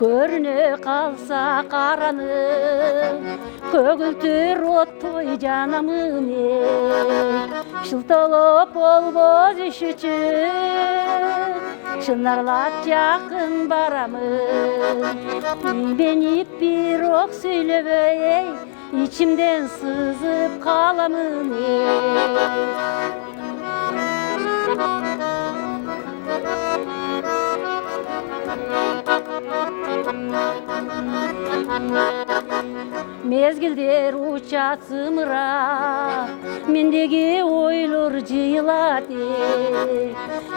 көріне қалса қараның, көгілтір оттой жанамыне, шылтылып болбоз іш үшін, шынарлап жақын барамын. Үйбеніп бір оқ сөйлебей, içimden sızıp kalamın Mezgilder uçat sımırap, mendegi oylur jıyılады.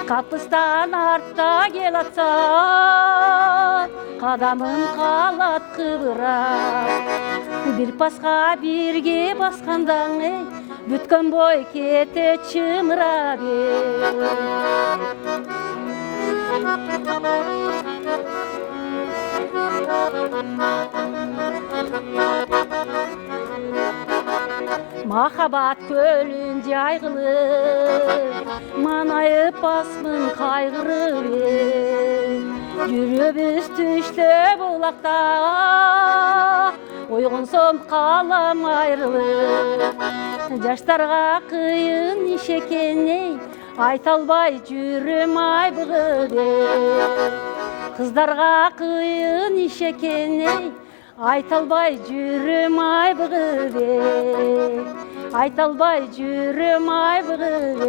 Kapıstan artta gel atsa, kadamın kalat kıvırap. Bir pasqa birge basqandan, бүткен бой кете чымырап. Махаббат көлінде айғылып, манайып басмын қайғырып. Жүребіз түшті болақта, ойғын сом қалам айрылып. Жаштарға қиын іш екеней, айталбай жүрем айбығып. Қыздарға қиын іш екеней, айталбай жүрем айбығып. Айталбай жүрем айбығып.